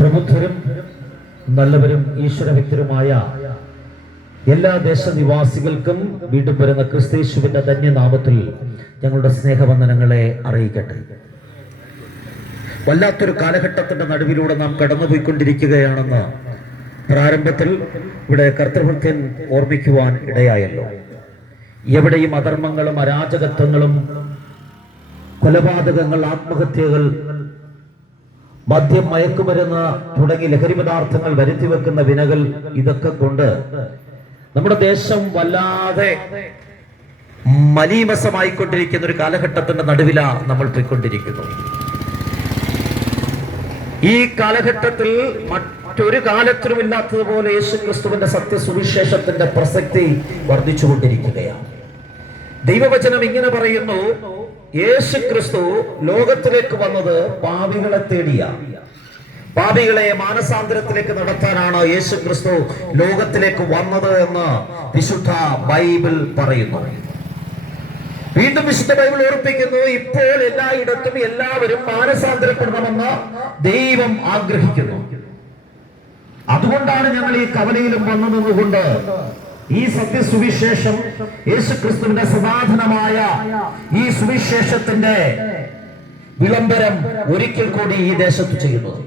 പ്രബുദ്ധരും നല്ലവരും ഈശ്വരഭക്തരുമായ എല്ലാ ദേശനിവാസികൾക്കും വീണ്ടും വരുന്ന ക്രിസ്തേശുവിന്റെ ധന്യനാമത്തിൽ ഞങ്ങളുടെ സ്നേഹവന്ദനങ്ങളെ അറിയിക്കട്ടെ. വല്ലാത്തൊരു കാലഘട്ടത്തിന്റെ നടുവിലൂടെ നാം കടന്നുപോയിക്കൊണ്ടിരിക്കുകയാണെന്ന് പ്രാരംഭത്തിൽ ഇവിടെ കർത്തൃഭൃത്യൻ ഓർമ്മിക്കുവാൻ ഇടയായല്ലോ. എവിടെയും അധർമ്മങ്ങളും അരാജകത്വങ്ങളും കൊലപാതകങ്ങൾ ആത്മഹത്യകൾ മദ്യം മയക്കുമരുന്ന് തുടങ്ങി ലഹരി പദാർത്ഥങ്ങൾ വരുത്തി വെക്കുന്ന വിനകൾ ഇതൊക്കെ കൊണ്ട് നമ്മുടെ ദേശം വല്ലാതെ മലീമസമായിക്കൊണ്ടിരിക്കുന്ന ഒരു കാലഘട്ടത്തിന്റെ നടുവിലാ നമ്മൾ പോയിക്കൊണ്ടിരിക്കുന്നു. ഈ കാലഘട്ടത്തിൽ മറ്റൊരു കാലത്തിലും ഇല്ലാത്തതുപോലെ യേശു ക്രിസ്തുവിന്റെ സത്യസുവിശേഷത്തിന്റെ പ്രസക്തി വർദ്ധിച്ചുകൊണ്ടിരിക്കുകയാണ്. ദൈവവചനം ഇങ്ങനെ പറയുന്നു യേശു ക്രിസ്തു ലോകത്തിലേക്ക് വന്നത് പാപികളെ തേടിയ. പാപികളെ മാനസാന്തരത്തിലേക്ക് നടത്താനാണ് യേശു ക്രിസ്തു ലോകത്തിലേക്ക് വന്നത് എന്ന് വിശുദ്ധ ബൈബിൾ പറയുന്നു. വീണ്ടും വിശുദ്ധ ബൈബിൾ ഓർപ്പിക്കുന്നു ഇപ്പോൾ എല്ലായിടത്തും എല്ലാവരും മാനസാന്തരപ്പെടണമെന്ന് ദൈവം ആഗ്രഹിക്കുന്നു. അതുകൊണ്ടാണ് ഞങ്ങൾ ഈ കവലയിലും വന്നു നിന്നുകൊണ്ട് ഈ സത്യസുവിശേഷം യേശു ക്രിസ്തുവിന്റെ സമാധാനമായ ഈ സുവിശേഷത്തിന്റെ വിളംബരം ഒരിക്കൽ കൂടി ഈ ദേശത്ത് ചെയ്യുന്നത്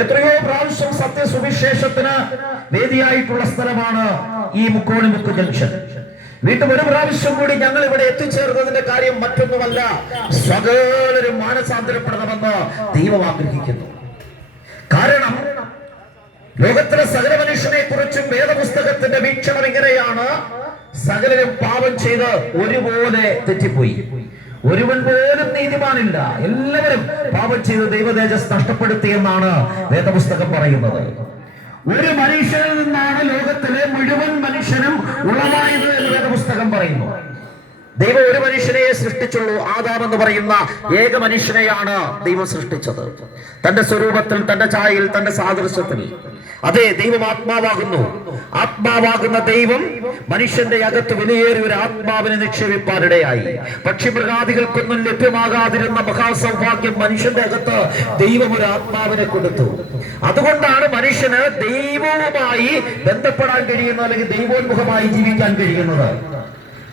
എത്രയോ പ്രാവശ്യം സത്യസുവിശേഷത്തിന് വേദിയായിട്ടുള്ള സ്ഥലമാണ് ഈ മുക്കോണിമുക്ക് ജംഗ്ഷൻ. വീണ്ടും ഒരു പ്രാവശ്യം കൂടി ഞങ്ങൾ ഇവിടെ എത്തിച്ചേർന്നതിന്റെ കാര്യം മറ്റൊന്നുമല്ല സകലരും മാനസാന്തരപ്പെടണമെന്ന് ദൈവം ആഗ്രഹിക്കുന്നു. കാരണം ലോകത്തിലെ സകല മനുഷ്യനെ കുറിച്ചും വേദപുസ്തകത്തിന്റെ വീക്ഷണം ഇങ്ങനെയാണ് സകലരും പാപം ചെയ്ത് ഒരുപോലെ തെറ്റിപ്പോയി. ഒരുവൻ പോലും നീതിമാനില്ല. എല്ലാവരും പാപം ചെയ്ത് ദൈവതേജസ് നഷ്ടപ്പെടുത്തി എന്നാണ് വേദപുസ്തകം പറയുന്നത്. ഒരു മനുഷ്യനിൽ നിന്നാണ് ലോകത്തിലെ മുഴുവൻ മനുഷ്യനും ഉളവായത് എന്ന് വേദപുസ്തകം പറയുന്നു. ദൈവം ഒരു മനുഷ്യനെ സൃഷ്ടിച്ചുള്ളൂ. ആദാം എന്ന് പറയുന്ന ഏക മനുഷ്യനെയാണ് ദൈവം സൃഷ്ടിച്ചത്. തന്റെ സ്വരൂപത്തിൽ തന്റെ ചായയിൽ തന്റെ സാദൃശ്യത്തിൽ. അതെ ദൈവം ആത്മാവാകുന്നു. ആത്മാവാകുന്ന ദൈവം മനുഷ്യന്റെ അകത്ത് വിലയേറിയ ഒരു ആത്മാവിനെ നിക്ഷേപിപ്പാനിടയായി. പക്ഷിമൃഗാദികൾക്കൊന്നും ലഭ്യമാകാതിരുന്ന മഹാസൗഭാഗ്യം മനുഷ്യന്റെ അകത്ത് ദൈവം ഒരു ആത്മാവിനെ കൊടുത്തു. അതുകൊണ്ടാണ് മനുഷ്യന് ദൈവവുമായി ബന്ധപ്പെടാൻ കഴിയുന്നത് അല്ലെങ്കിൽ ദൈവോന്മുഖമായി ജീവിക്കാൻ കഴിയുന്നത്.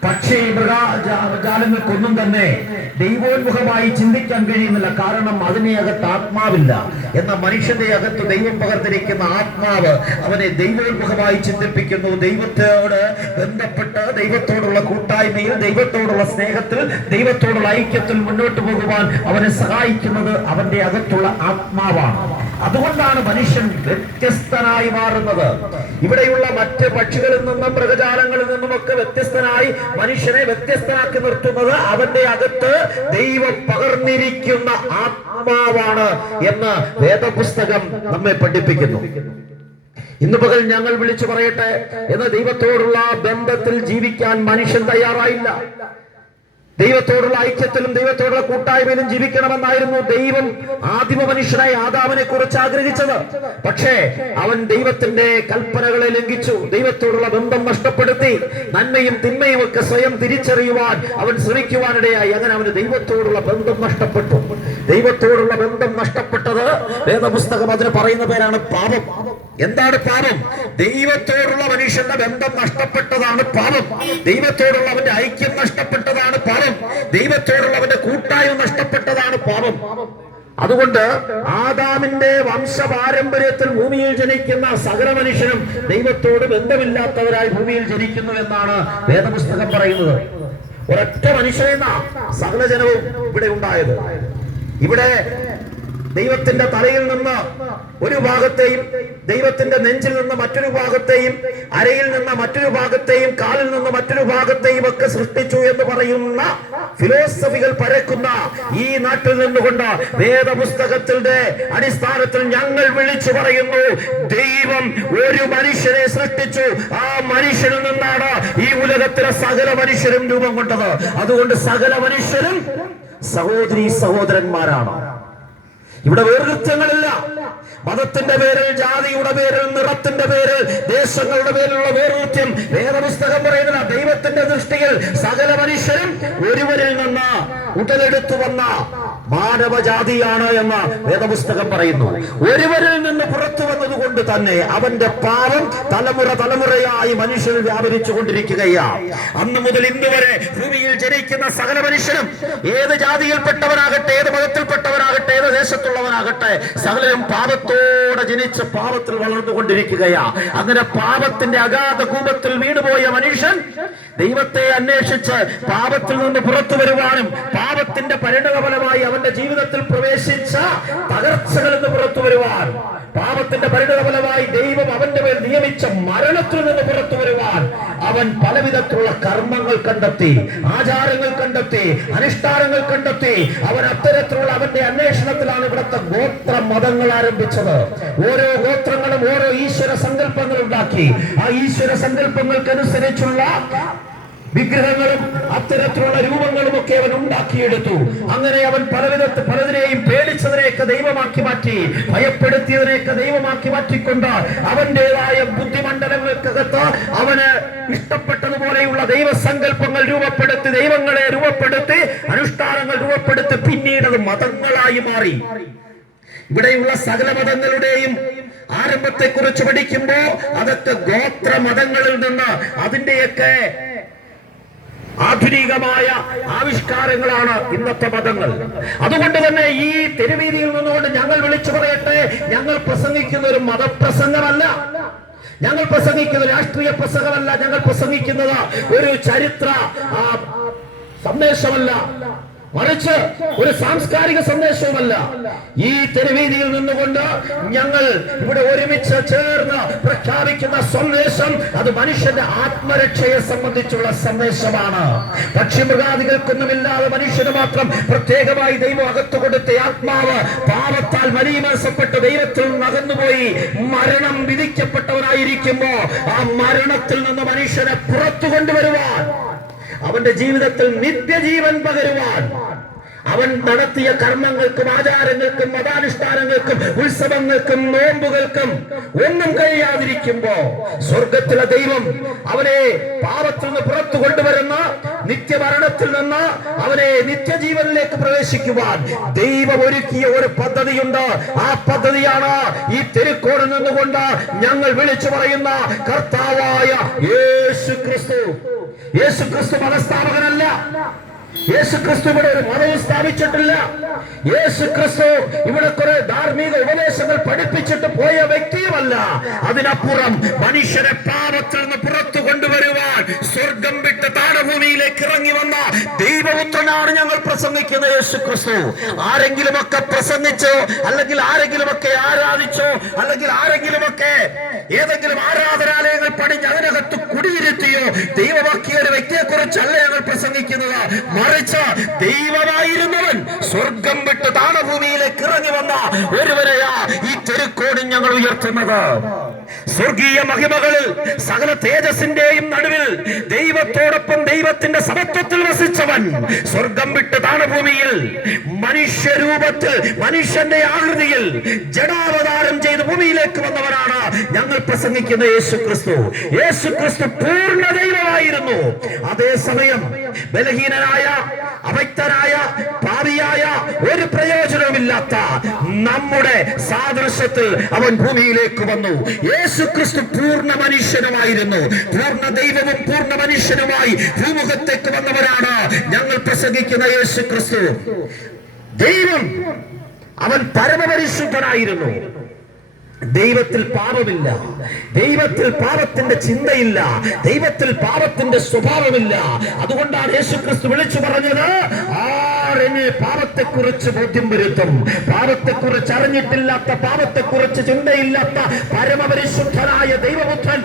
പക്ഷേ മൃഗജാലങ്ങൾക്കൊന്നും തന്നെ ദൈവോന്മുഖമായി ചിന്തിക്കാൻ കഴിയുന്നില്ല. കാരണം അതിനെ അകത്ത് ആത്മാവില്ല. എന്ന മനുഷ്യന്റെ അകത്ത് ദൈവം പകർന്നിരിക്കുന്ന ആത്മാവ് അവനെ ദൈവോന്മുഖമായി ചിന്തിപ്പിക്കുന്നു. ദൈവത്തോട് ബന്ധപ്പെട്ട് ദൈവത്തോടുള്ള കൂട്ടായ്മയിൽ ദൈവത്തോടുള്ള സ്നേഹത്തിൽ ദൈവത്തോടുള്ള ഐക്യത്തിൽ മുന്നോട്ട് പോകുവാൻ അവനെ സഹായിക്കുന്നത് അവന്റെ അകത്തുള്ള ആത്മാവാണ്. അതുകൊണ്ടാണ് മനുഷ്യൻ വ്യത്യസ്തനായി മാറുന്നത്. ഇവിടെയുള്ള മറ്റ് പക്ഷികളിൽ നിന്നും മൃഗജാലങ്ങളിൽ നിന്നും ഒക്കെ വ്യത്യസ്തനായി മനുഷ്യനെ വ്യത്യസ്തനാക്കി നിർത്തുന്നത് അവന്റെ അകത്ത് ദൈവം പകർന്നിരിക്കുന്ന ആത്മാവാണ് എന്ന് വേദപുസ്തകം നമ്മെ പഠിപ്പിക്കുന്നു. ഇന്ന് പകൽ ഞങ്ങൾ വിളിച്ചു പറയട്ടെ എന്ന ദൈവത്തോടുള്ള ബന്ധത്തിൽ ജീവിക്കാൻ മനുഷ്യൻ തയ്യാറായില്ല. ദൈവത്തോടുള്ള ഐക്യത്തിലും ദൈവത്തോടുള്ള കൂട്ടായ്മയിലും ജീവിക്കണമെന്നായിരുന്നു ദൈവം ആദിമ മനുഷ്യനായി ആദാമിനെ കുറിച്ച് ആഗ്രഹിച്ചത്. പക്ഷേ അവൻ ദൈവത്തിന്റെ കൽപ്പനകളെ ലംഘിച്ചു. ദൈവത്തോടുള്ള ബന്ധം നഷ്ടപ്പെടുത്തി. നന്മയും തിന്മയും ഒക്കെ സ്വയം തിരിച്ചറിയുവാൻ അവൻ ശ്രമിക്കുവാനിടയായി. അങ്ങനെ അവന് ദൈവത്തോടുള്ള ബന്ധം നഷ്ടപ്പെട്ടു. ദൈവത്തോടുള്ള ബന്ധം നഷ്ടപ്പെട്ടത് വേദപുസ്തകം അതിന് പറയുന്ന പേരാണ് പാപം. എന്താണ് പാപം? ദൈവത്തോടുള്ള മനുഷ്യന്റെ ബന്ധം നഷ്ടപ്പെട്ടതാണ് പാപം. ദൈവത്തോടുള്ള അവന്റെ ഐക്യം നഷ്ടപ്പെട്ടതാണ് പാപം. ദൈവത്തോടുള്ള അവന്റെ കൂട്ടായ്മ നഷ്ടപ്പെട്ടതാണ് പാപം. അതുകൊണ്ട് ആദാമിന്റെ വംശപാരമ്പര്യത്തിൽ ഭൂമിയിൽ ജനിക്കുന്ന സകല മനുഷ്യനും ദൈവത്തോട് ബന്ധമില്ലാത്തവരായി ഭൂമിയിൽ ജനിക്കുന്നു എന്നാണ് വേദപുസ്തകം പറയുന്നത്. ഒരൊറ്റ മനുഷ്യനെന്ന സകല ജനവും ഇവിടെ ഉണ്ടായത്. ഇവിടെ ദൈവത്തിന്റെ തലയിൽ നിന്ന് ഒരു ഭാഗത്തെയും ദൈവത്തിന്റെ നെഞ്ചിൽ നിന്ന് മറ്റൊരു ഭാഗത്തെയും അരയിൽ നിന്ന് മറ്റൊരു ഭാഗത്തെയും കാലിൽ നിന്ന് മറ്റൊരു ഭാഗത്തെയും ഒക്കെ സൃഷ്ടിച്ചു എന്ന് പറയുന്ന ഫിലോസഫികൾ പരക്കുന്ന ഈ നാട്ടിൽ നിന്നുകൊണ്ട് വേദപുസ്തകത്തിന്റെ അടിസ്ഥാനത്തിൽ ഞങ്ങൾ വിളിച്ചു പറയുന്നു ദൈവം ഒരു മനുഷ്യനെ സൃഷ്ടിച്ചു. ആ മനുഷ്യനിൽ നിന്നാണ് ഈ ഉലകത്തിലെ സകല മനുഷ്യരും രൂപം കൊണ്ടത്. അതുകൊണ്ട് സകല മനുഷ്യരും സഹോദരി സഹോദരന്മാരാണ്. ഇവിടെ വേർകൃത്യങ്ങളില്ല മതത്തിന്റെ പേരിൽ ജാതിയുടെ പേരിൽ നിറത്തിന്റെ പേരിൽ ദേശങ്ങളുടെ പേരിലുള്ള വേർകൃത്യം വേദപുസ്തകം പറയുന്നില്ല ദൈവത്തിന്റെ ദൃഷ്ടിയിൽ സകല മനുഷ്യരും ഒരുവരിൽ നിന്ന് ഉടലെടുത്തു വന്ന മാനവജാതിയാണ് എന്ന് വേദപുസ്തകം പറയുന്നു. ഒരുവരിൽ നിന്ന് പുറത്തു വന്നതുകൊണ്ട് തന്നെ അവന്റെ പാപം തലമുറ തലമുറയായി മനുഷ്യർ വ്യാപരിച്ചു കൊണ്ടിരിക്കുകയാണ് അന്ന് മുതൽ ഇന്ന് വരെ ഭൂമിയിൽ ജനിക്കുന്ന സകല മനുഷ്യരും ഏത് ജാതിയിൽപ്പെട്ടവനാകട്ടെ ഏത് മതത്തിൽപ്പെട്ടവനാകട്ടെ ഏത് ദേശത്തുള്ളവനാകട്ടെ സകലരും പാപത്തോടെ ജനിച്ച് പാപത്തിൽ വളർന്നുകൊണ്ടിരിക്കുകയാ. അങ്ങനെ പാപത്തിന്റെ അഗാധ കൂപത്തിൽ വീണുപോയ മനുഷ്യൻ ദൈവത്തെ അന്വേഷിച്ച് പാപത്തിൽ നിന്ന് പുറത്തു വരുവാനും പാപത്തിന്റെ പരിണതഫലമായി അവന്റെ ജീവിതത്തിൽ പ്രവേശിച്ച തകർച്ചകളിൽ നിന്ന് പുറത്തു വരുവാൻ പാപത്തിന്റെ പരിണതഫലമായി ദൈവം അവന്റെ മേൽ നിയമിച്ച മരണത്തിൽ നിന്ന് പുറത്തു വരുവാൻ അവൻ പലവിധത്തിലുള്ള കർമ്മങ്ങൾ കണ്ടെത്തി ആചാരങ്ങൾ കണ്ടെത്തി അനുഷ്ഠാനങ്ങൾ കണ്ടെത്തി. അവൻ അത്തരത്തിലുള്ള അവന്റെ അന്വേഷണത്തിലാണ് ഇവിടുത്തെ ഗോത്ര മതങ്ങൾ ആരംഭിച്ചത്. ഓരോ ഗോത്രങ്ങളും ഓരോ ഈശ്വര സങ്കല്പങ്ങൾ ഉണ്ടാക്കി. ആ ഈശ്വര സങ്കല്പങ്ങൾക്കനുസരിച്ചുള്ള വിഗ്രഹങ്ങളും അത്തരത്തിലുള്ള രൂപങ്ങളും ഒക്കെ അവൻ ഉണ്ടാക്കിയെടുത്തു. അങ്ങനെ അവൻ പലവിധത്ത് പലതിനെയും പേടിച്ചതിനെയൊക്കെ ദൈവമാക്കി മാറ്റി ഭയപ്പെടുത്തിയതിനെയൊക്കെ ദൈവമാക്കി മാറ്റിക്കൊണ്ട് അവന്റേതായ ബുദ്ധിമണ്ഡലങ്ങൾക്കകത്ത് അവന് ഇഷ്ടപ്പെട്ടതുപോലെയുള്ള ദൈവസങ്കല്പങ്ങൾ രൂപപ്പെടുത്തി ദൈവങ്ങളെ രൂപപ്പെടുത്തി അനുഷ്ഠാനങ്ങൾ രൂപപ്പെടുത്തി പിന്നീട് അത് മതങ്ങളായി മാറി. ഇവിടെയുള്ള സകല മതങ്ങളുടെയും ആരംഭത്തെ കുറിച്ച് പഠിക്കുമ്പോ അതൊക്കെ ഗോത്ര മതങ്ങളിൽ നിന്ന് അതിന്റെയൊക്കെ ആധുനികമായ ആവിഷ്കാരങ്ങളാണ് ഇന്നത്തെ മതങ്ങൾ അതുകൊണ്ട് തന്നെ ഈ തെരുവീതിയിൽ നിന്നുകൊണ്ട് ഞങ്ങൾ വിളിച്ചു പറയട്ടെ ഞങ്ങൾ പ്രസംഗിക്കുന്ന ഒരു മതപ്രസംഗമല്ല. ഞങ്ങൾ പ്രസംഗിക്കുന്ന രാഷ്ട്രീയ പ്രസംഗമല്ല. ഞങ്ങൾ പ്രസംഗിക്കുന്നത് ഒരു ചരിത്ര സന്ദേശമല്ല. മറിച്ച് ഒരു സാംസ്കാരിക സന്ദേശവുമല്ല. ഈ തെരുവീതിയിൽ നിന്നുകൊണ്ട് ഞങ്ങൾ ഇവിടെ ഒരുമിച്ച് ചേർന്ന് പ്രഖ്യാപിക്കുന്ന സന്ദേശം അത് മനുഷ്യന്റെ ആത്മരക്ഷയെ സംബന്ധിച്ചുള്ള സന്ദേശമാണ്. പക്ഷി മൃഗാദികൾക്കൊന്നുമില്ലാതെ മനുഷ്യന് മാത്രം പ്രത്യേകമായി ദൈവം അകത്തു കൊടുത്ത ആത്മാവ് പാപത്താൽ മരീമർശപ്പെട്ട് ദൈവത്തിൽ നകന്നുപോയി മരണം വിധിക്കപ്പെട്ടവനായിരിക്കുമ്പോ ആ മരണത്തിൽ നിന്ന് മനുഷ്യനെ പുറത്തു കൊണ്ടുവരുവാൻ അവന്റെ ജീവിതത്തിൽ നിത്യജീവൻ പകരുവാൻ അവൻ നടത്തിയ കർമ്മങ്ങൾക്കും ആചാരങ്ങൾക്കും മതാനുഷ്ഠാനങ്ങൾക്കും ഉത്സവങ്ങൾക്കും നോമ്പുകൾക്കും ഒന്നും കഴിയാതിരിക്കുമ്പോ സ്വർഗത്തിലെ ദൈവം അവനെ പാപത്തിൽ നിന്ന് പുറത്തു കൊണ്ടുവരുന്ന നിത്യമരണത്തിൽ നിന്ന് അവനെ നിത്യജീവനിലേക്ക് പ്രവേശിക്കുവാൻ ദൈവം ഒരുക്കിയ ഒരു പദ്ധതിയുണ്ട്. ആ പദ്ധതിയാണ് ഈ തെരുക്കോട് നിന്നുകൊണ്ട് ഞങ്ങൾ വിളിച്ചു പറയുന്ന കർത്താവായ യേശു ക്രിസ്തു യേശു ക്രിസ്തു മതസ്ഥാപകനല്ല യേശു ക്രിസ്തു ഇവിടെ ഒരു മതവും സ്ഥാപിച്ചിട്ടില്ല. യേശു ക്രിസ്തു ഇവിടെ കുറെ ധാർമ്മിക ഉപദേശങ്ങൾ പഠിപ്പിച്ചിട്ട് പോയ വ്യക്തിയുമല്ല. അതിനപ്പുറം മനുഷ്യരെ പാപത്തിൽ നിന്ന് പുറത്തു കൊണ്ടുവരുവാൻ സ്വർഗം വിട്ട് താഴഭൂമിയിലേക്ക് ഇറങ്ങി വന്ന ദൈവപുത്രനാണ് ഞങ്ങൾ പ്രസംഗിക്കുന്ന യേശു ക്രിസ്തു ആരെങ്കിലുമൊക്കെ പ്രസംഗിച്ചോ അല്ലെങ്കിൽ ആരെങ്കിലുമൊക്കെ ആരാധിച്ചോ അല്ലെങ്കിൽ ആരെങ്കിലുമൊക്കെ ഏതെങ്കിലും ആരാധനാലയങ്ങൾ പണിഞ്ഞ് അതിനകത്ത് കുടിയിരുത്തിയോ ദൈവമാക്കിയ ഒരു വ്യക്തിയെ കുറിച്ചല്ല പ്രസംഗിക്കുന്നത് മറിച്ച് ദൈവമായിരുന്നവൻ സ്വർഗം വിട്ട് താണഭൂമിയിലേക്ക് ഇറങ്ങി വന്ന ഒരുവരെയാ ഈ തെരുക്കോടി ഞങ്ങൾ ഉയർത്തുന്നത്. സ്വർഗീയ മഹിമകളിൽ സകല തേജസിന്റെയും നടുവിൽ ദൈവത്തോടൊപ്പം ദൈവത്തിന്റെ സമത്വത്തിൽ വസിച്ചവൻ സ്വർഗം വിട്ട് താണഭൂമിയിൽ മനുഷ്യരൂപത്തിൽ മനുഷ്യന്റെ ആകൃതിയിൽ ജഡാവതാരം ചെയ്ത് ഭൂമിയിലേക്ക് വന്നവനാണ് ഞങ്ങൾ പ്രസംഗിക്കുന്ന യേശു ക്രിസ്തു യേശു ക്രിസ്തു പൂർണ ദൈവമായിരുന്നു. അതേസമയം ബലഹീനനായ അവ്യക്തനായ പാപിയായ ഒരു പ്രയോജനവുമില്ലാത്ത നമ്മുടെ സാദൃശ്യത്തിൽ അവൻ ഭൂമിയിലേക്ക് വന്നു. യേശു ക്രിസ്തു പൂർണ മനുഷ്യനുമായിരുന്നു. പൂർണ ദൈവവും പൂർണ മനുഷ്യനുമായി ഭൂമുഖത്തേക്ക് വന്നവരാണ് ഞങ്ങൾ പ്രസംഗിക്കുന്ന യേശുക്രിസ്തു. ദൈവം അവൻ പരമപരിശുദ്ധനായിരുന്നു. ദൈവത്തിൽ പാപമില്ല. ദൈവത്തിൽ പാപത്തിന്റെ ചിന്തയില്ല. ദൈവത്തിൽ പാപത്തിന്റെ സ്വഭാവമില്ല. അതുകൊണ്ടാണ് യേശുക്രിസ്തു വിളിച്ചു പറഞ്ഞത് ആരെന്നെ പാപത്തെക്കുറിച്ച് ബോധ്യം വരുത്തും. പാപത്തെക്കുറിച്ച് അറിഞ്ഞിട്ടില്ലാത്ത പാപത്തെക്കുറിച്ച് ചിന്തയില്ലാത്ത പരമപരിശുദ്ധനായ ദൈവപുത്രൻ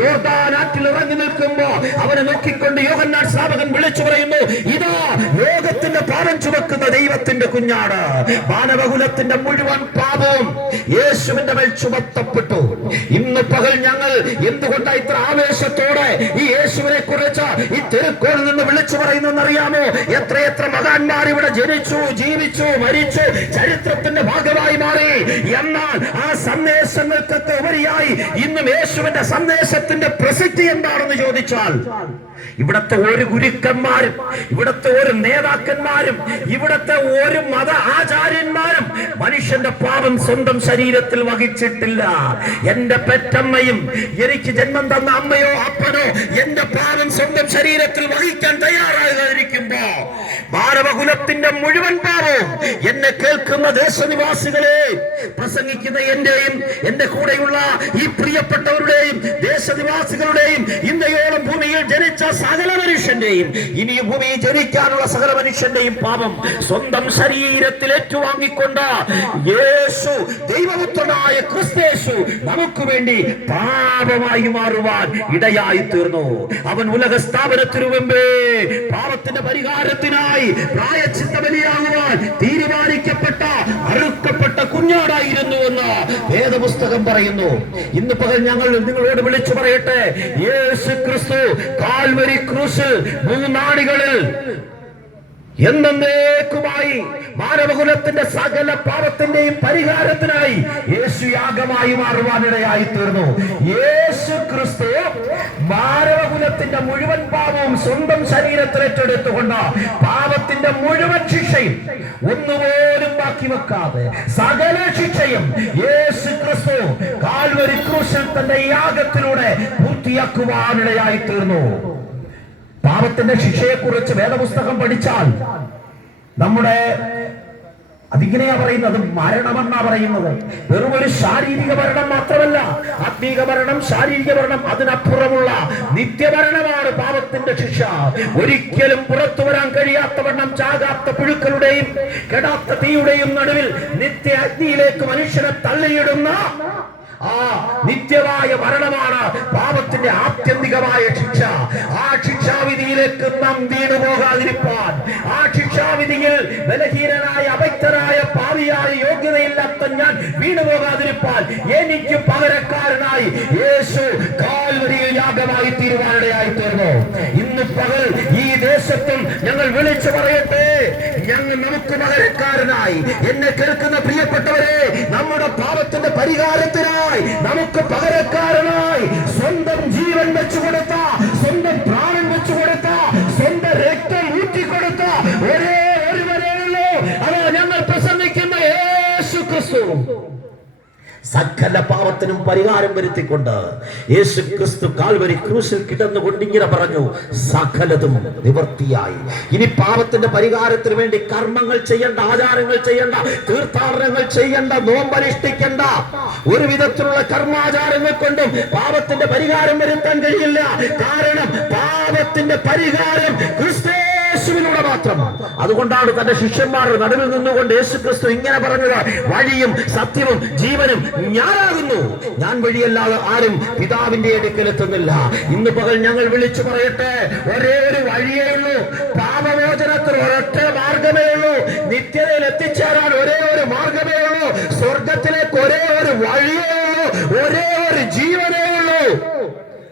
യോർദാനാറ്റിൽ ഇറങ്ങി നിൽക്കുമ്പോ അവനെ നോക്കിക്കൊണ്ട് യോഹന്നാൻ ശ്രാവകൻ വിളിച്ചു പറയുന്നു ഇതാ ലോകത്തിന്റെ പാപം ചുമക്കുന്ന ദൈവത്തിന്റെ കുഞ്ഞാണ് മാനവകുലത്തിന്റെ മുഴുവൻ പാപവും യേശുവിന്റെ മേൽ ചുമത്തപ്പെട്ടു. ഇന്ന് പകൽ ഞങ്ങൾ എന്തുകൊണ്ടാണ് ഇത്ര ആവേശത്തോടെ ഈ യേശുവിനെ കുറിച്ച് ഈ തിരുക്കോളിൽ നിന്ന് വിളിച്ചു പറയുന്നു അറിയാമോ എത്രയെത്ര മഹാന്മാർ ഇവിടെ ജനിച്ചു ജീവിച്ചു മരിച്ചു ചരിത്രത്തിന്റെ ഭാഗമായി മാറി. എന്നാൽ ആ സന്ദേശങ്ങൾക്കൊക്കെ ഉപരിയായി ഇന്നും യേശുവിന്റെ സന്ദേശത്തിന്റെ പ്രസക്തി എന്താണെന്ന് ചോദിച്ചാൽ ഇവിടത്തെ ഒരു ഗുരുക്കന്മാരും ഇവിടത്തെ ഒരു നേതാക്കന്മാരും ഇവിടത്തെ ഒരു മത ആചാര്യന്മാരും മനുഷ്യന്റെ പാപം സ്വന്തം ശരീരത്തിൽ വഹിച്ചിട്ടില്ല. എന്റെ പെറ്റമ്മയും എനിക്ക് ജന്മം തന്ന അമ്മയോ അപ്പനോ എന്റെ പാപം സ്വന്തം ശരീരത്തിൽ വഹിക്കാൻ തയ്യാറാകാതിരിക്കുമ്പോ മാനവകുലത്തിന്റെ മുഴുവൻ പാപവും എന്നെ കേൾക്കുന്ന ദേശനിവാസികളെ പ്രസംഗിക്കുന്ന എന്റെയും എന്റെ കൂടെയുള്ള ഈ പ്രിയപ്പെട്ടവരുടെയും ദേശനിവാസികളുടെയും ഇന്നയോളം ഭൂമിയിൽ ജനിച്ച സകല മനുഷ്യന്റെയും ഇനി ഭൂമി ജനിക്കാനുള്ള സകല മനുഷ്യന്റെയും പാപം സ്വന്തം ശരീരത്തിൽ ഏറ്റുവാങ്ങിക്കൊണ്ട് യേശു ദൈവപുത്രനായ ക്രിസ്തേശു നമുക്ക് വേണ്ടി പാപമായി മാറുവാൻ ഇടയായി തീർന്നു. അവൻ ഉലക സ്ഥാപനത്തിനു മുമ്പേ പാപത്തിന്റെ പരിഹാരത്തിനായി പ്രായച്ചിത്ത ബലിയാകുവാൻ തീരുമാനിക്കപ്പെട്ട അറുക്കപ്പെട്ട കുഞ്ഞാടായിരുന്നു എന്ന് വേദപുസ്തകം പറയുന്നു. ഇന്ന് പകൽ ഞങ്ങൾ നിങ്ങളോട് വിളിച്ചു പറയട്ടെ. യേശു ക്രിസ്തു കാൽവരി ക്രൂശ് മൂന്നാണികളിൽ എന്നേക്കുമായി മാനവകുലത്തിന്റെ സകല പാപത്തിന്റെയും പരിഹാരത്തിനായി യേശു യാഗമായി മാറുവാനിടയായി തീർന്നു യേശു ക്രിസ്തു മാനവകുലത്തിന്റെ മുഴുവൻ പാപവും സ്വന്തം ശരീരത്തിൽ ഏറ്റെടുത്തുകൊണ്ട് പാപത്തിന്റെ മുഴുവൻ ശിക്ഷയും ഒന്നുപോലും ബാക്കി വെക്കാതെ സകല ശിക്ഷയും യേശു ക്രിസ്തു കാൽവരി ക്രൂശിൽ തന്റെ യാഗത്തിലൂടെ പൂർത്തിയാക്കുവാനിടയായി തീർന്നു പാപത്തിന്റെ ശിക്ഷയെക്കുറിച്ച് വേദപുസ്തകം പഠിച്ചാൽ നമ്മുടെ അതിങ്ങനെയാ പറയുന്നത് മരണമെന്നാ പറയുന്നത്. വെറും ഒരു ശാരീരിക മരണം മാത്രമല്ല ആത്മീക മരണം ശാരീരിക മരണം അതിനപ്പുറമുള്ള നിത്യമരണമാണ് പാപത്തിന്റെ ശിക്ഷ. ഒരിക്കലും പുറത്തു വരാൻ കഴിയാത്ത വണ്ണം ചാകാത്ത പുഴുക്കളുടെയും കെടാത്ത തീയുടെയും നടുവിൽ നിത്യ അഗ്നിയിലേക്ക് മനുഷ്യനെ തള്ളിയിടുന്ന ആ നിത്യമായ മരണമാണ് പാപത്തിന്റെ ആത്യന്തികമായ ശിക്ഷ. ആ ശിക്ഷാവിധിയിലേക്ക് നാം വീണു പോകാതിരിപ്പാൻ ആ ശിക്ഷാവിധിയിൽ ബലഹീനനായ അഭക്തനായ പാവിയായ യോഗ്യതയില്ലാത്ത ഞാൻ വീണു പോകാതിരിപ്പാൻ എനിക്ക് പകരക്കാരനായി യേശു കാൽവരിയിൽ യാഗമായി തീരുവാനിടയായി തീർന്നു ഇന്ന് പകൽ ഈ ദേശത്തും ഞങ്ങൾ വിളിച്ചു പറയട്ടെ. ഞങ്ങൾ നമുക്ക് പകരക്കാരനായി. എന്നെ കേൾക്കുന്ന പ്രിയപ്പെട്ടവരെ നമ്മുടെ പാപത്തിന്റെ പരിഹാരത്തിനായി നമുക്ക് പകരക്കാരനായി സ്വന്തം ജീവൻ വെച്ചു കൊടുത്ത സ്വന്തം ക്രിസ്തു സകല പാപത്തിനും പരിഹാരം വരുത്തിക്കൊണ്ട് യേശു ക്രിസ്തു കാൽവരി ക്രൂശിൽ കിടന്നുകൊണ്ട് ഇങ്ങനെ പറഞ്ഞു സകലതും നിവർത്തിയായി ഇനി പാപത്തിന്റെ പരിഹാരത്തിന് വേണ്ടി കർമ്മങ്ങൾ ചെയ്യേണ്ട ആചാരങ്ങൾ ചെയ്യേണ്ട തീർത്ഥാടനങ്ങൾ ചെയ്യേണ്ട നോമ്പനുഷ്ഠിക്കേണ്ട ഒരു വിധത്തിലുള്ള കർമാചാരങ്ങൾ കൊണ്ടും പാപത്തിന്റെ പരിഹാരം വരുത്താൻ കഴിയില്ല. കാരണം പാപത്തിന്റെ പരിഹാരം ക്രിസ്തു യേശുവിലൂടെ മാത്രം അതുകൊണ്ടാണ് തന്റെ ശിഷ്യന്മാരുടെ നടുവിൽ നിന്നുകൊണ്ട് യേശു ക്രിസ്തു ഇങ്ങനെ പറഞ്ഞത്. വഴിയും സത്യവും ജീവനും ഞാനാകുന്നു. ഞാൻ വഴിയല്ലാതെ ആരും പിതാവിന്റെ അടുക്കൽ എത്തുന്നില്ല. ഇന്ന് പകൽ ഞങ്ങൾ വിളിച്ചു പറയട്ടെ. ഒരേ ഒരു വഴിയേ ഉള്ളൂ. പാപമോചനത്തിൽ ഒരൊറ്റ മാർഗമേ ഉള്ളൂ. നിത്യതയിൽ എത്തിച്ചേരാൻ ഒരേ ഒരു മാർഗമേ ഉള്ളൂ. സ്വർഗത്തിലേക്ക് ഒരേ ഒരു വഴിയേ ഉള്ളൂ. ഒരേ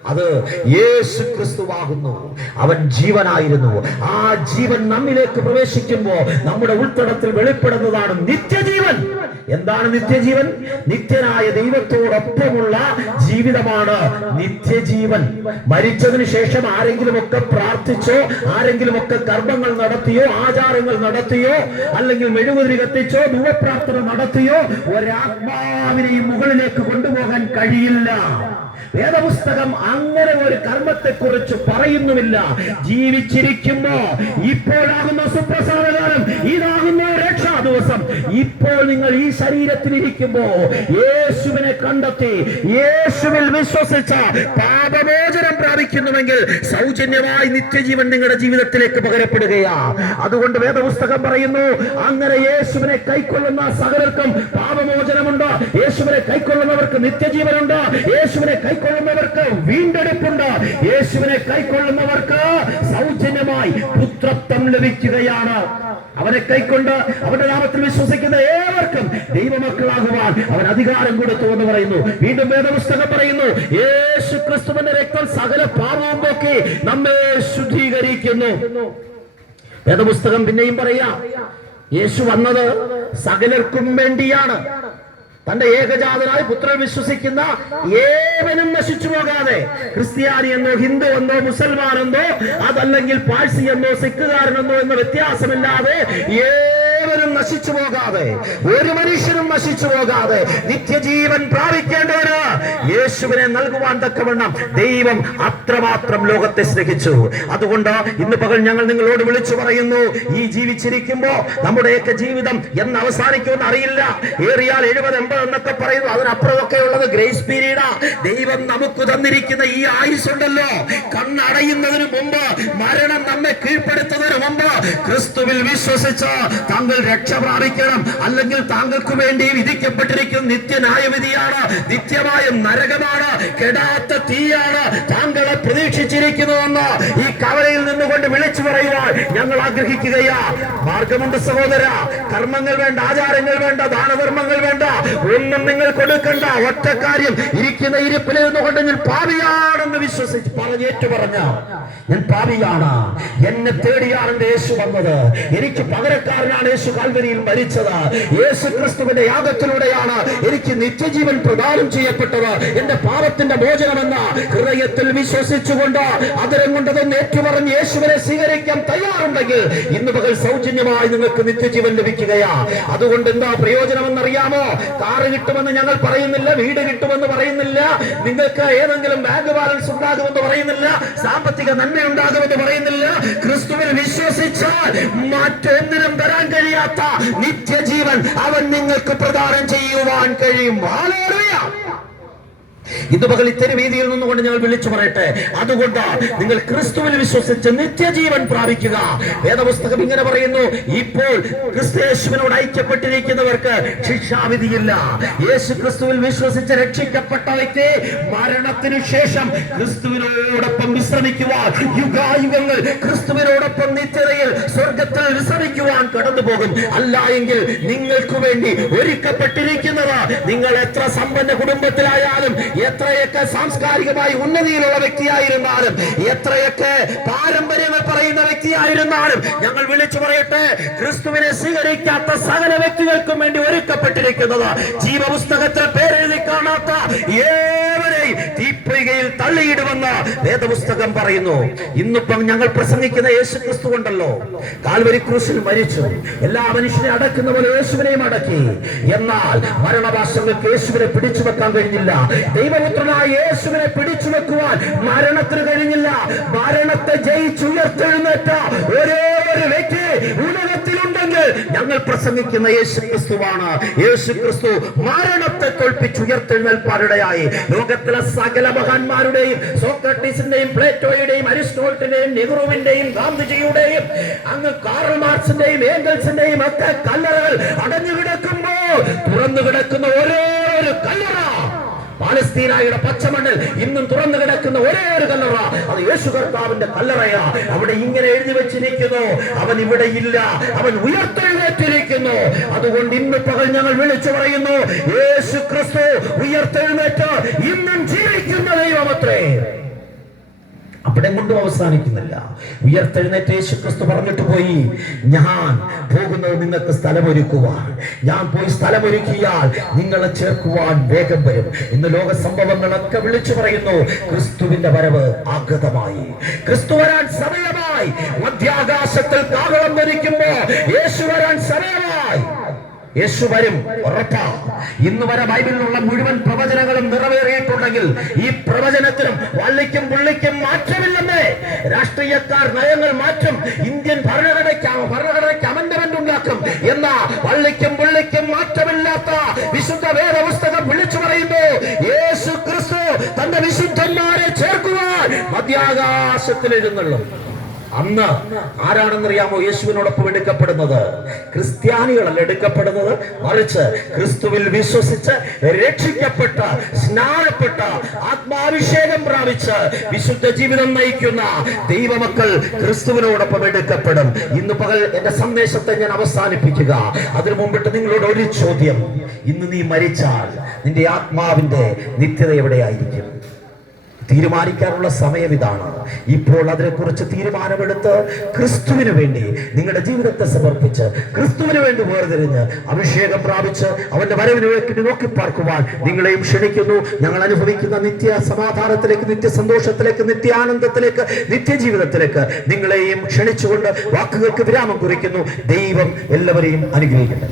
അത് യേശു ക്രിസ്തുവാകുന്നു അവൻ ജീവനായിരുന്നു. ആ ജീവൻ നമ്മിലേക്ക് പ്രവേശിക്കുമ്പോൾ നമ്മുടെ ഉൾത്തടത്തിൽ വെളിപ്പെടുന്നതാണ് നിത്യജീവൻ. എന്താണ് നിത്യജീവൻ? നിത്യനായ ദൈവത്തോടൊപ്പമുള്ള ജീവിതമാണ് നിത്യജീവൻ. മരിച്ചതിന് ശേഷം ആരെങ്കിലും ഒക്കെ പ്രാർത്ഥിച്ചോ ആരെങ്കിലും ഒക്കെ കർമ്മങ്ങൾ നടത്തിയോ ആചാരങ്ങൾ നടത്തിയോ അല്ലെങ്കിൽ മെഴുകുതിരി കത്തിച്ചോ ദൂരപ്രാർത്ഥന നടത്തിയോ ഒരാത്മാവിനെയും മുകളിലേക്ക് കൊണ്ടുപോകാൻ കഴിയില്ല. വേദപുസ്തകം അങ്ങനെ ഒരു കർമ്മത്തെ കുറിച്ച് പറയുന്നുമില്ല. ജീവിച്ചിരിക്കുമ്പോ ഇപ്പോഴാകുന്ന സുപ്രസാദകാലം. ഇതാകുന്ന ദിവസം ഇപ്പോൾ നിങ്ങൾ ഈ ശരീരത്തിൽ ഇരിക്കുമ്പോ യേശുവിനെ കണ്ടെത്തി യേശുവിൽ വിശ്വസിച്ച പാപമോചനം പ്രാപിക്കുന്നുവെങ്കിൽ സൗജന്യമായി നിത്യജീവൻ നിങ്ങളുടെ ജീവിതത്തിലേക്ക് പകരപ്പെടുകയാ. അതുകൊണ്ട് വേദപുസ്തകം പറയുന്നു അങ്ങനെ യേശുവിനെ കൈക്കൊള്ളുന്ന സകലർക്കും പാപമോചനമുണ്ട്. യേശുവിനെ കൈക്കൊള്ളുന്നവർക്ക് നിത്യജീവനുണ്ട്. യേശുവിനെ കൈക്കൊള്ളുന്നവർക്ക് വീണ്ടെടുപ്പുണ്ട്. യേശുവിനെ കൈക്കൊള്ളുന്നവർക്ക് സൗജന്യമായി പുത്രത്വം ലഭിക്കുകയാണ്. അവരെ കൈക്കൊണ്ട് അവന്റെ നാമത്തിൽ വിശ്വസിക്കുന്ന ഏവർക്കും ദൈവമക്കളാകുവാൻ അവൻ അധികാരം കൊടുത്തു എന്ന് പറയുന്നു. വീണ്ടും വേദപുസ്തകം പറയുന്നു യേശു ക്രിസ്തുവിന്റെ രക്തം സകല പാപവും പോക്കി നമ്മെ ശുദ്ധീകരിക്കുന്നു. വേദപുസ്തകം പിന്നെയും പറയാം യേശു വന്നത് സകലർക്കും വേണ്ടിയാണ്. തന്റെ ഏകജാതനായ പുത്രൻ വിശ്വസിക്കുന്ന ഏവനും നശിച്ചു പോകാതെ ക്രിസ്ത്യാനി എന്നോ ഹിന്ദു എന്നോ മുസൽമാൻ എന്നോ അതല്ലെങ്കിൽ പാഴ്സി എന്നോ സിഖുകാരനെന്നോ എന്ന വ്യത്യാസമില്ലാതെ ഏവരും നശിച്ചു പോകാതെ ഒരു മനുഷ്യനും നശിച്ചു പോകാതെ നിത്യജീവൻ പ്രാപിക്കേണ്ടവന് യേശുവിനെ നൽകുവാൻ തക്കവണ്ണം ദൈവം അത്രമാത്രം ലോകത്തെ സ്നേഹിച്ചു. അതുകൊണ്ട് ഇന്ന് പകൽ ഞങ്ങൾ നിങ്ങളോട് വിളിച്ചു പറയുന്നു ഈ ജീവിച്ചിരിക്കുമ്പോ നമ്മുടെയൊക്കെ ജീവിതം എന്ന് അവസാനിക്കുമെന്ന് അറിയില്ല. ഏറിയാൽ എഴുപത് എൺപത് എന്നൊക്കെ പറയുന്നു. അതിനപ്പുറമൊക്കെ ഉള്ളത് ഗ്രേസ് പീരീഡാ. ദൈവം നമുക്ക് തന്നിരിക്കുന്ന ഈ ആയുസ് ഉണ്ടല്ലോ കണ്ണടയുന്നതിന് മുമ്പ് മരണം നമ്മെ കീഴ്പ്പെടുത്തുന്നതിന് മുമ്പ് ക്രിസ്തുവിൽ വിശ്വസിച്ച് രക്ഷ പ്രാപിക്കണം. അല്ലെങ്കിൽ താങ്കൾക്ക് വേണ്ടി വിധിക്കപ്പെട്ടിരിക്കുന്ന നിത്യനായവിധിയാണ് നിത്യമായ നരകമാണ് കെടാത്ത തീയാണ് താങ്കളെ പ്രതീക്ഷിച്ചിരിക്കുന്നുവെന്ന് ഈ കവലയിൽ നിന്നുകൊണ്ട് വിളിച്ചു പറയുവാൻ ഞങ്ങൾ ആഗ്രഹിക്കുകയാ. മാർഗമുണ്ട് സഹോദര. കർമ്മങ്ങൾ വേണ്ട ആചാരങ്ങൾ വേണ്ട ദാനധർമ്മങ്ങൾ വേണ്ട. ഒന്നും നിങ്ങൾ കൊടുക്കണ്ട. ഒറ്റ കാര്യം ഇരിക്കുന്ന ഇരിപ്പിൽ നിന്നുകൊണ്ട് ഞാൻ പാപിയാണെന്ന് വിശ്വസിച്ച് പറഞ്ഞേറ്റു പറഞ്ഞ ഞാൻ പാപിയാണ്. എന്നെ തേടിയാണ് യേശു വന്നത്. എനിക്ക് പകരക്കാരനാണ് യേശു കാൽവരിയിൽ മരിച്ചത്. യേശു ക്രിസ്തുവിന്റെ യാഗത്തിലൂടെയാണ് എനിക്ക് നിത്യജീവൻ പ്രദാനം ചെയ്യപ്പെട്ടത്. എന്റെ പാപത്തിന്റെ മോചനമെന്ന ഹൃദയത്തിൽ വിശ്വസിച്ചുകൊണ്ട് അതിരം കൊണ്ടതെന്ന് ഏറ്റുപറഞ്ഞ് യേശുവിനെ സ്വീകരിക്കാൻ തയ്യാറുണ്ടെങ്കിൽ ഇന്ന് പകൽ സൗജന്യമായി നിങ്ങൾക്ക് നിത്യജീവൻ ലഭിക്കുകയാ. അതുകൊണ്ട് എന്താ പ്രയോജനമെന്നറിയാമോ? കാറ് കിട്ടുമെന്ന് ഞങ്ങൾ പറയുന്നില്ല വീട് കിട്ടുമെന്ന് പറയുന്നില്ല നിങ്ങൾക്ക് ഏതെങ്കിലും ബാങ്ക് ബാലൻസ് ഉണ്ടാകുമെന്ന് പറയുന്നില്ല സാമ്പത്തിക നന്മ ഉണ്ടാകുമെന്ന് പറയുന്നില്ല. ക്രിസ്തുവിൽ വിശ്വസിച്ചാൽ മറ്റൊന്നിനും തരാൻ കഴിയാത്ത നിത്യജീവൻ അവൻ നിങ്ങൾക്ക് പ്രദാനം ചെയ്യുവാൻ കഴിയും. ഇന്ന് പകൽ ഇത്തരം രീതിയിൽ നിന്നുകൊണ്ട് ഞങ്ങൾ വിളിച്ചു പറയട്ടെ. അതുകൊണ്ട് നിങ്ങൾ ക്രിസ്തുവിൽ വിശ്വസിച്ച് നിത്യജീവൻ പ്രാപിക്കുക. വേദപുസ്തകം ഇങ്ങനെ പറയുന്നു ഇപ്പോൾ ക്രിസ്തുവിനോട് ഐക്യപ്പെട്ടിരിക്കുന്നവർക്ക് ശിക്ഷാവിധിയില്ല. യേശു ക്രിസ്തുവിൽ വിശ്വസിച്ച് രക്ഷിക്കപ്പെട്ട വ്യക്തി മരണത്തിനു ശേഷം ക്രിസ്തുവിനോടൊപ്പം വിശ്രമിക്കുവാൻ യുഗായുഗങ്ങൾ ക്രിസ്തുവിനോടൊപ്പം നിത്യതയിൽ കടന്നു പോകും. അല്ല എങ്കിൽ നിങ്ങൾക്ക് വേണ്ടി ഒരുക്കപ്പെട്ടിരിക്കുന്നത്. നിങ്ങൾ എത്ര സമ്പന്ന കുടുംബത്തിലായാലും എത്രയൊക്കെ സാംസ്കാരികമായി ഉന്നതിയിലുള്ള വ്യക്തിയായിരുന്നാലും എത്രയൊക്കെ പാരമ്പര്യങ്ങൾ പറയുന്ന വ്യക്തിയായിരുന്നാലും ഞങ്ങൾ വിളിച്ചു പറയട്ടെ ക്രിസ്തുവിനെ സ്വീകരിക്കാത്ത സകല വ്യക്തികൾക്കും വേണ്ടി ഒരുക്കപ്പെട്ടിരിക്കുന്നത്. ജീവപുസ്തകത്തിൽ പേരെഴുതി കാണാത്ത ഏവരെയും തീപ്പൊയ്കയിൽ തള്ളിയിടുമെന്ന് വേദപുസ്തകം പറയുന്നു. ഇന്നിപ്പം ഞങ്ങൾ പ്രസംഗിക്കുന്ന യേശു ക്രിസ്തു ഉണ്ടല്ലോ കാൽവരി ക്രൂസിൽ മരിച്ചു. എല്ലാ മനുഷ്യനെ അടക്കുന്ന പോലെ യേശുവിനെയും അടക്കി. എന്നാൽ മരണവാസങ്ങൾക്ക് യേശുവിനെ പിടിച്ചു വെക്കാൻ കഴിഞ്ഞില്ല. ദൈവപുത്രനായ യേശുവിനെ പിടിച്ചു വെക്കുവാൻ മരണത്തിന് കഴിഞ്ഞില്ല. മരണത്തെ ജയിച്ചുയർത്തെഴുന്നേറ്റ ഒരേ ഒരു വ്യക്തി ഉലകത്തിലുണ്ടെങ്കിൽ ഞങ്ങൾ പ്രസംഗിക്കുന്ന യേശു ക്രിസ്തുവാണ് യേശു ക്രിസ്തു മരണത്തെ തോൽപ്പിച്ചുയർത്തെഴുന്നേൽപ്പാരുടെയായി ലോകത്തിലെ സകല മഹാന്മാരുടെയും സോക്രട്ടീസിന്റെയും പ്ലേറ്റോയുടെയും അരിസ്റ്റോട്ടിന്റെയും നെഹ്റുവിന്റെയും ഗാന്ധിജിയുടെയും അങ്ങ് കാറൽ മാർക്സിന്റെയും ഏംഗൽസിന്റെയും ഒക്കെ കല്ലറകൾ അടഞ്ഞു കിടക്കുമ്പോൾ തുറന്നു കിടക്കുന്ന ഓരോ കല്ലറ പാലസ്തീനായുടെ പച്ചമണ്ണിൽ ഇന്നും തുറന്നു കിടക്കുന്ന ഒരേ ഒരു കല്ലറ. അത് യേശു കർത്താവിന്റെ കല്ലറയാ. അവിടെ ഇങ്ങനെ എഴുതി വെച്ചിരിക്കുന്നു. അവൻ ഇവിടെ ഇല്ല. അവൻ ഉയർത്തെഴുന്നേറ്റിരിക്കുന്നു. അതുകൊണ്ട് ഇന്ന് പകൽ ഞങ്ങൾ വിളിച്ചു പറയുന്നു യേശു ക്രിസ്തു ഉയർത്തെഴുന്നേറ്റ്. ഇന്നും ജീവിക്കുന്ന ദൈവമത്രേ. അവിടെ കൊണ്ടും അവസാനിക്കുന്നില്ല. ഉയർത്തെഴുന്നേറ്റ് യേശു ക്രിസ്തു പറഞ്ഞിട്ട് പോയി ഞാൻ പോകുന്നത് നിങ്ങൾക്ക് സ്ഥലമൊരുക്കുവാൻ. ഞാൻ പോയി സ്ഥലമൊരുക്കിയാൽ നിങ്ങളെ ചേർക്കുവാൻ വേഗം വരും. ഇന്ന് ലോക സംഭവങ്ങളൊക്കെ വിളിച്ചു പറയുന്നു ക്രിസ്തുവിന്റെ വരവ് ആഗതമായി. ക്രിസ്തു വരാൻ സമയമായി. മധ്യാകാശത്തിൽ കാവളം ധരിക്കുമ്പോ യേശു വരാൻ സമയമായി. യേശു വരും ഉറപ്പാണ് ഇന്ന് വരെ ബൈബിളിലുള്ള മുഴുവൻ പ്രവചനങ്ങളും നിറവേറിയിട്ടുണ്ടെങ്കിൽ ഈ പ്രവചനത്തിനും വള്ളിക്കും പുള്ളിക്കും മാറ്റമില്ലെന്നേ. രാഷ്ട്രീയക്കാർ നയങ്ങൾ മാറ്റും ഇന്ത്യൻ ഭരണഘടനയ്ക്ക് ഭരണഘടനയ്ക്ക് അമൻഡമെന്റ് ഉണ്ടാക്കും. എന്നാ വള്ളിക്കും പുള്ളിക്കും മാറ്റമില്ലാത്ത വിശുദ്ധ വേദപുസ്തകം വിളിച്ചു പറയുന്നു യേശു ക്രിസ്തു തന്റെ വിശുദ്ധന്മാരെ ചേർക്കുവാൻ മധ്യാകാശത്തിൽ എഴുന്നള്ളും അന്ന് ആരാണെന്നറിയാമോ യേശുവിനോടൊപ്പം എടുക്കപ്പെടുന്നത്? ക്രിസ്ത്യാനികളല്ല എടുക്കപ്പെടുന്നത്. മറിച്ച് ക്രിസ്തുവിൽ വിശ്വസിച്ച് രക്ഷിക്കപ്പെട്ട സ്നാനപ്പെട്ട ആത്മാഭിഷേകം പ്രാപിച്ച് വിശുദ്ധ ജീവിതം നയിക്കുന്ന ദൈവമക്കൾ ക്രിസ്തുവിനോടൊപ്പം എടുക്കപ്പെടും. ഇന്ന് പകൽ എന്റെ സന്ദേശത്തെ ഞാൻ അവസാനിപ്പിക്കുക. അതിനു മുമ്പിട്ട് നിങ്ങളോട് ഒരു ചോദ്യം. ഇന്ന് നീ മരിച്ചാൽ നിന്റെ ആത്മാവിന്റെ നിത്യത എവിടെയായിരിക്കും? തീരുമാനിക്കാനുള്ള സമയം ഇതാണ്. ഇപ്പോൾ അതിനെക്കുറിച്ച് തീരുമാനമെടുത്ത് ക്രിസ്തുവിന് വേണ്ടി നിങ്ങളുടെ ജീവിതത്തെ സമർപ്പിച്ച് ക്രിസ്തുവിന് വേണ്ടി വേർതിരിഞ്ഞ് അഭിഷേകം പ്രാപിച്ച് അവന്റെ വരവിന് വേണ്ടി നോക്കി പാർക്കുവാൻ നിങ്ങളെയും ക്ഷണിക്കുന്നു. ഞങ്ങൾ അനുഭവിക്കുന്ന നിത്യ സമാധാനത്തിലേക്ക് നിത്യ സന്തോഷത്തിലേക്ക് നിത്യാനന്ദത്തിലേക്ക് നിത്യജീവിതത്തിലേക്ക് നിങ്ങളെയും ക്ഷണിച്ചുകൊണ്ട് വാക്കുകൾക്ക് വിരാമം കുറിക്കുന്നു. ദൈവം എല്ലാവരെയും അനുഗ്രഹിക്കട്ടെ.